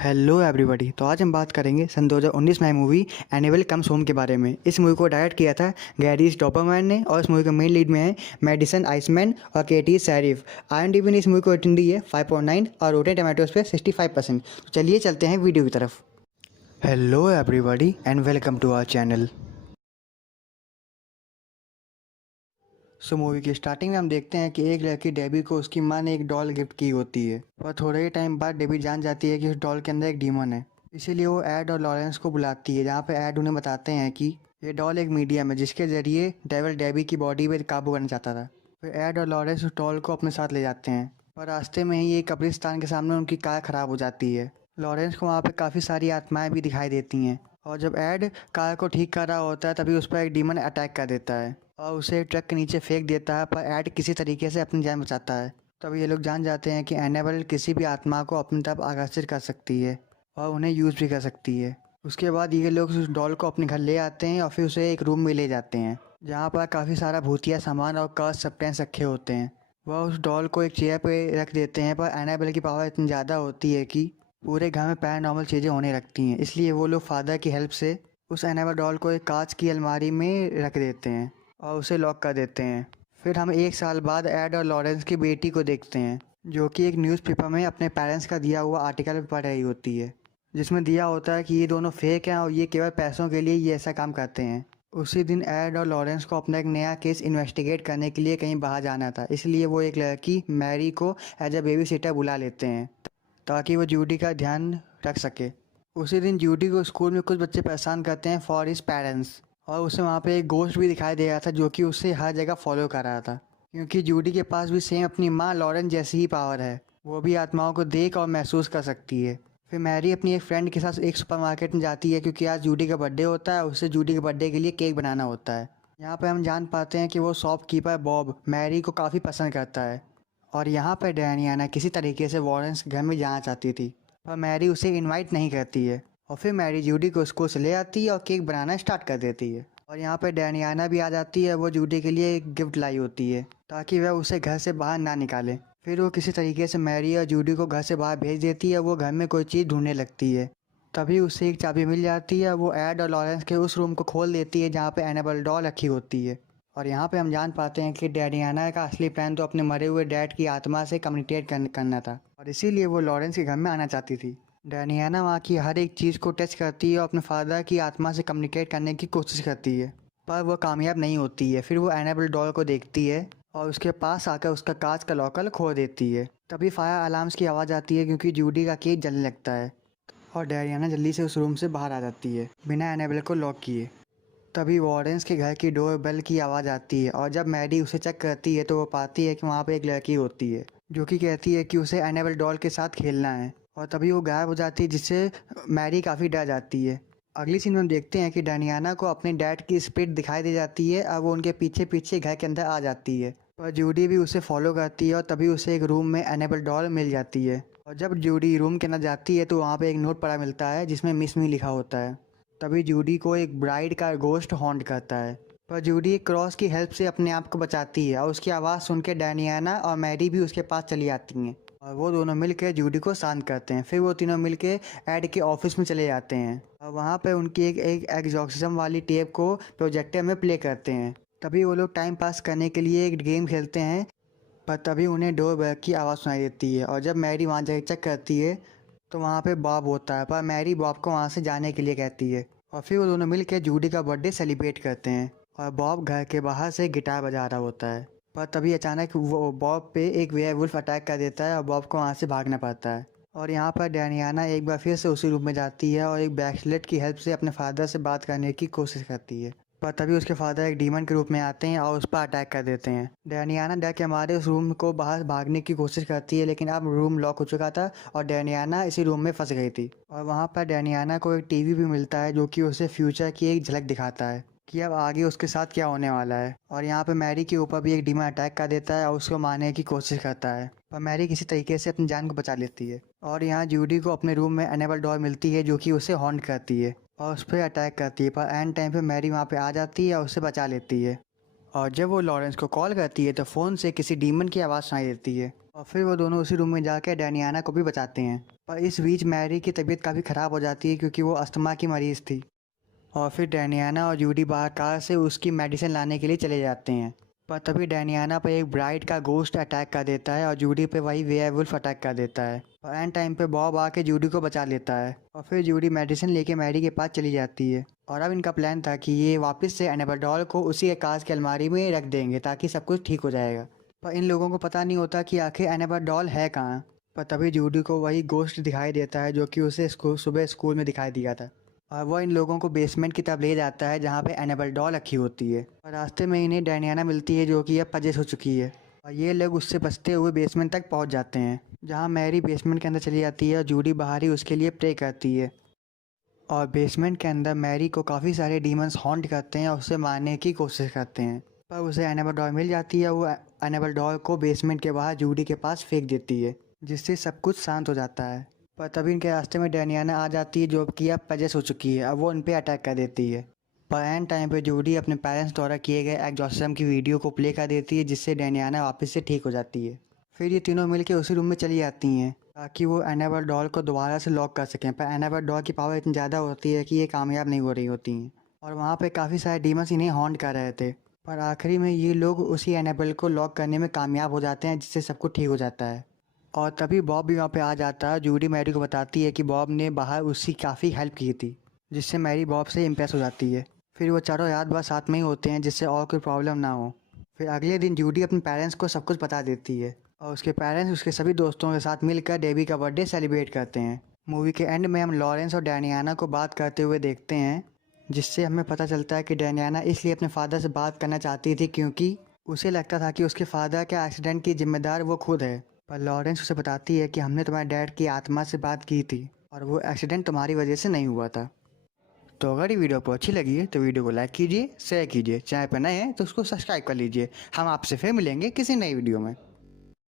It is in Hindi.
Hello everybody. तो आज हम बात करेंगे सन 2019 में आई मूवी एनिमल कम्स होम के बारे में। इस मूवी को डायरेक्ट किया था गैरी स्टॉपरमैन ने और इस मूवी के मेन लीड में है मेडिसन आइसमैन और केटी सैरिफ। आईएमडीबी ने इस मूवी को रेटिंग दी है 5.9 और रोटेन टमाटोज पे 65%। तो चलिए चलते हैं वीडियो की तरफ। Hello everybody and welcome to our channel. So movie की स्टार्टिंग में हम देखते हैं कि एक लड़की डेबी को उसकी माँ ने एक डॉल गिफ्ट की होती है, पर थोड़े ही टाइम बाद डेबी जान जाती है कि उस डॉल के अंदर एक डीमन है। इसीलिए वो एड और लॉरेंस को बुलाती है, जहाँ पे एड उन्हें बताते हैं कि ये डॉल एक मीडियम है जिसके जरिए डेविल डेबी की बॉडी पे काबू करना चाहता था। फिर एड और लॉरेंस उस डॉल को अपने साथ ले जाते हैं, पर रास्ते में ही एक कब्रिस्तान के सामने उनकी कार खराब हो जाती है। लॉरेंस को वहाँ पे काफ़ी सारी आत्माएं भी दिखाई देती हैं, और जब एड कार को ठीक कर रहा होता है तभी उस पर एक डीमन अटैक कर देता है और उसे ट्रक के नीचे फेंक देता है, पर एड किसी तरीके से अपनी जान बचाता है। तब ये लोग जान जाते हैं कि एनाबेल किसी भी आत्मा को अपनी तरफ आकर्षित कर सकती है और उन्हें यूज़ भी कर सकती है। उसके बाद ये लोग उस डॉल को अपने घर ले आते हैं और फिर उसे एक रूम में ले जाते हैं, जहाँ पर काफ़ी सारा भूतिया सामान और कर्स सब्सटेंस रखे होते हैं। वह उस डॉल को एक चेयर पे रख देते हैं, पर एनाबेल की पावर इतनी ज़्यादा होती है कि पूरे घर में पैरानॉर्मल चीज़ें होने लगती हैं। इसलिए वो लोग फादर की हेल्प से उस एनाबेल डॉल को एक कांच की अलमारी में रख देते हैं और उसे लॉक कर देते हैं। फिर हम एक साल बाद एड और लॉरेंस की बेटी को देखते हैं, जो कि एक न्यूज़पेपर में अपने पेरेंट्स का दिया हुआ आर्टिकल पढ़ रही होती है, जिसमें दिया होता है कि ये दोनों फेक हैं और ये केवल पैसों के लिए ये ऐसा काम करते हैं। उसी दिन एड और लॉरेंस को अपना एक नया केस इन्वेस्टिगेट करने के लिए कहीं बाहर जाना था, इसलिए वो एक लड़की मैरी को एज अ बेबी सिटर बुला लेते हैं ताकि वो जूडी का ध्यान रख सके। उसी दिन जूडी को स्कूल में कुछ बच्चे परेशान करते हैं फॉर हिज पेरेंट्स, और उसे वहाँ पे एक गोश्त भी दिखाई दे रहा था जो कि उसे हर जगह फॉलो कर रहा था, क्योंकि जूडी के पास भी सेम अपनी माँ लॉरेन जैसी ही पावर है। वो भी आत्माओं को देख और महसूस कर सकती है। फिर मैरी अपनी एक फ्रेंड के साथ एक सुपरमार्केट में जाती है, क्योंकि आज जूडी का बर्थडे होता है, उसे जूडी के बर्थडे के लिए केक बनाना होता है। यहाँ पे हम जान पाते हैं कि वो शॉपकीपर बॉब मैरी को काफ़ी पसंद करता है, और यहाँ पर डैनियाना किसी तरीके से वॉरेंस के घर में जाना चाहती थी, पर मैरी उसे इनवाइट नहीं करती है। और फिर मैरी जूडी को स्कूल से ले आती है और केक बनाना स्टार्ट कर देती है। और यहाँ पे डैनियाना भी आ जाती है। वो जूडी के लिए एक गिफ्ट लाई होती है ताकि वह उसे घर से बाहर ना निकाले। फिर वो किसी तरीके से मैरी और जूडी को घर से बाहर भेज देती है। वो घर में कोई चीज़ ढूंढने लगती है, तभी उसे एक चाबी मिल जाती है। वो एड और लॉरेंस के उस रूम को खोल देती है जहाँ पे एनाबेल डॉल रखी होती है। और यहाँ पे हम जान पाते हैं कि डैनियाना का असली प्लान तो अपने मरे हुए डैड की आत्मा से कम्युनिकेट करना था, और इसीलिए वो लॉरेंस के घर में आना चाहती थी। डैनियाना वहाँ की हर एक चीज़ को टच करती है और अपने फादर की आत्मा से कम्युनिकेट करने की कोशिश करती है, पर वो कामयाब नहीं होती है। फिर वो एनाबेल डॉल को देखती है और उसके पास आकर उसका कांच का लॉकर खो देती है। तभी फायर अलार्म्स की आवाज़ आती है, क्योंकि जूडी का केक जलने लगता है, और डैनियाना जल्दी से उस रूम से बाहर आ जाती है बिना एनाबेल को लॉक किए। तभी वॉरेंस के घर की डोर बेल की आवाज़ आती है, और जब मैडी उसे चेक करती है तो वो पाती है कि वहाँ पे एक लड़की होती है जो कि कहती है कि उसे एनाबेल डॉल के साथ खेलना है। और तभी वो गायब हो जाती है, जिससे मैडी काफ़ी डर जाती है। अगली सीन में हम देखते हैं कि डैनियाना को अपने डैड की स्पिरिट दिखाई दे जाती है और वो उनके पीछे पीछे घर के अंदर आ जाती है, और जूडी भी उसे फॉलो करती है। और तभी उसे एक रूम में एनाबेल डॉल मिल जाती है, और जब जूडी रूम के अंदर जाती है तो वहाँ पे एक नोट पड़ा मिलता है जिसमें मिस मी लिखा होता है। तभी जूडी को एक ब्राइड का गोश्ट हॉन्ट करता है, पर जूडी एक क्रॉस की हेल्प से अपने आप को बचाती है, और उसकी आवाज़ सुन के डैनियाना और मैडी भी उसके पास चली आती हैं, और वो दोनों मिलकर जूडी को शांत करते हैं। फिर वो तीनों मिलकर एड के ऑफिस में चले जाते हैं, और वहाँ पे उनकी एक एग्जॉर्सिज्म वाली टेप को प्रोजेक्टर में प्ले करते हैं। तभी वो लोग टाइम पास करने के लिए एक गेम खेलते हैं, पर तभी उन्हें डोर बेल की आवाज़ सुनाई देती है, और जब मैरी वहाँ जाकर चेक करती है तो वहाँ पे बॉब होता है, पर मैरी बॉब को वहाँ से जाने के लिए कहती है। और फिर वो दोनों मिलकर जूडी का बर्थडे सेलिब्रेट करते हैं, और बॉब घर के बाहर से गिटार बजा रहा होता है। पर तभी अचानक वो बॉब पे एक वेयरवुल्फ अटैक कर देता है और बॉब को वहाँ से भागना पड़ता है। और यहाँ पर डैनियाना एक बार फिर से उसी रूम में जाती है और एक ब्रेसलेट की हेल्प से अपने फादर से बात करने की कोशिश करती है, पर तभी उसके फादर एक डीमन के रूप में आते हैं और उस पर अटैक कर देते हैं। डैनियाना डर के हमारे उस रूम को बाहर भागने की कोशिश करती है, लेकिन अब रूम लॉक हो चुका था और डैनियाना इसी रूम में फंस गई थी। और वहाँ पर डैनियाना को एक टीवी भी मिलता है जो कि उसे फ्यूचर की एक झलक दिखाता है कि अब आगे उसके साथ क्या होने वाला है। और यहाँ पे मैरी के ऊपर भी एक डीमन अटैक कर देता है और उसको मारने की कोशिश करता है, पर मैरी किसी तरीके से अपनी जान को बचा लेती है। और यहाँ जूडी को अपने रूम में एनाबेल डॉल मिलती है जो कि उसे हॉन्ट करती है और उस पर अटैक करती है, पर एंड टाइम पे मैरी वहाँ पे आ जाती है और उसे बचा लेती है। और जब वो लॉरेंस को कॉल करती है तो फ़ोन से किसी डीमन की आवाज़ सुनाई देती है, और फिर वो दोनों उसी रूम में जाकर डैनियाना को भी बचाते हैं। पर इस बीच मैरी की तबीयत काफ़ी ख़राब हो जाती है क्योंकि वो अस्थमा की मरीज़ थी। और फिर डैनियाना और जूडी बाहर कार से उसकी मेडिसिन लाने के लिए चले जाते हैं। पर तभी डैनियाना पर एक ब्राइड का गोश्ट अटैक कर देता है और जूडी पे वही वेयरवुल्फ अटैक कर देता है। और एंड टाइम पे बॉब आके जूडी को बचा लेता है और फिर जूडी मेडिसिन लेके मैरी के पास चली जाती है। और अब इनका प्लान था कि ये वापस से एनाबेल डॉल को उसी कांच की अलमारी में रख देंगे ताकि सब कुछ ठीक हो जाएगा। पर इन लोगों को पता नहीं होता कि आखिर एनाबेल डॉल है कहाँ। पर तभी जूडी को वही गोश्ट दिखाई देता है जो कि उसे सुबह स्कूल में दिखाई दिया था। और वो इन लोगों को बेसमेंट की तरफ ले जाता है जहाँ पे एनाबेल डॉल रखी होती है। और रास्ते में इन्हें डैनियाना मिलती है जो कि अब पजेस हो चुकी है। और ये लोग उससे बचते हुए बेसमेंट तक पहुँच जाते हैं जहाँ मैरी बेसमेंट के अंदर चली जाती है और जूडी बाहर ही उसके लिए प्रे करती है। और बेसमेंट के अंदर मैरी को काफ़ी सारे डीमंस हॉन्ट करते हैं और उसे मारने की कोशिश करते हैं। पर उसे एनाबेल डॉल मिल जाती है। वो एनाबेल डॉल को बेसमेंट के बाहर जूडी के पास फेंक देती है जिससे सब कुछ शांत हो जाता है। पर तभी इनके रास्ते में डैनियाना आ जाती है जो कि अब पजेस हो चुकी है। अब वो उन पे अटैक कर देती है। पर एंड टाइम पे जूडी अपने पेरेंट्स द्वारा किए गए एग्जॉर्सिज्म की वीडियो को प्ले कर देती है जिससे डैनियाना वापस से ठीक हो जाती है। फिर ये तीनों मिलकर उसी रूम में चली जाती हैं ताकि वो एनाबेल डॉल को दोबारा से लॉक कर सकें। पर एनाबेल डॉल की पावर इतनी ज़्यादा होती है कि ये कामयाब नहीं हो रही होती हैं। और वहाँ पे काफ़ी सारे डीमंस इन्हें हॉन्ट कर रहे थे। पर आखिरी में ये लोग उसी एनाबेल को लॉक करने में कामयाब हो जाते हैं जिससे सब कुछ ठीक हो जाता है। और तभी बॉब भी वहाँ पे आ जाता है। जूडी मैरी को बताती है कि बॉब ने बाहर उसकी काफ़ी हेल्प की थी जिससे मैरी बॉब से इम्प्रेस हो जाती है। फिर वो चारों रात भर साथ में ही होते हैं जिससे और कोई प्रॉब्लम ना हो। फिर अगले दिन जूडी अपने पेरेंट्स को सब कुछ बता देती है और उसके पेरेंट्स उसके सभी दोस्तों के साथ मिलकर डेबी का बर्थडे सेलिब्रेट करते हैं। मूवी के एंड में हम लॉरेंस और डैनियाना को बात करते हुए देखते हैं जिससे हमें पता चलता है कि डैनियाना इसलिए अपने फादर से बात करना चाहती थी क्योंकि उसे लगता था कि उसके फादर के एक्सीडेंट की जिम्मेदार वो खुद है। पर लॉरेंस उसे बताती है कि हमने तुम्हारे डैड की आत्मा से बात की थी और वो एक्सीडेंट तुम्हारी वजह से नहीं हुआ था। तो अगर ये वीडियो आपको अच्छी लगी है तो वीडियो को लाइक कीजिए, शेयर कीजिए, चैनल पर नए हैं तो उसको सब्सक्राइब कर लीजिए। हम आपसे फिर मिलेंगे किसी नई वीडियो में।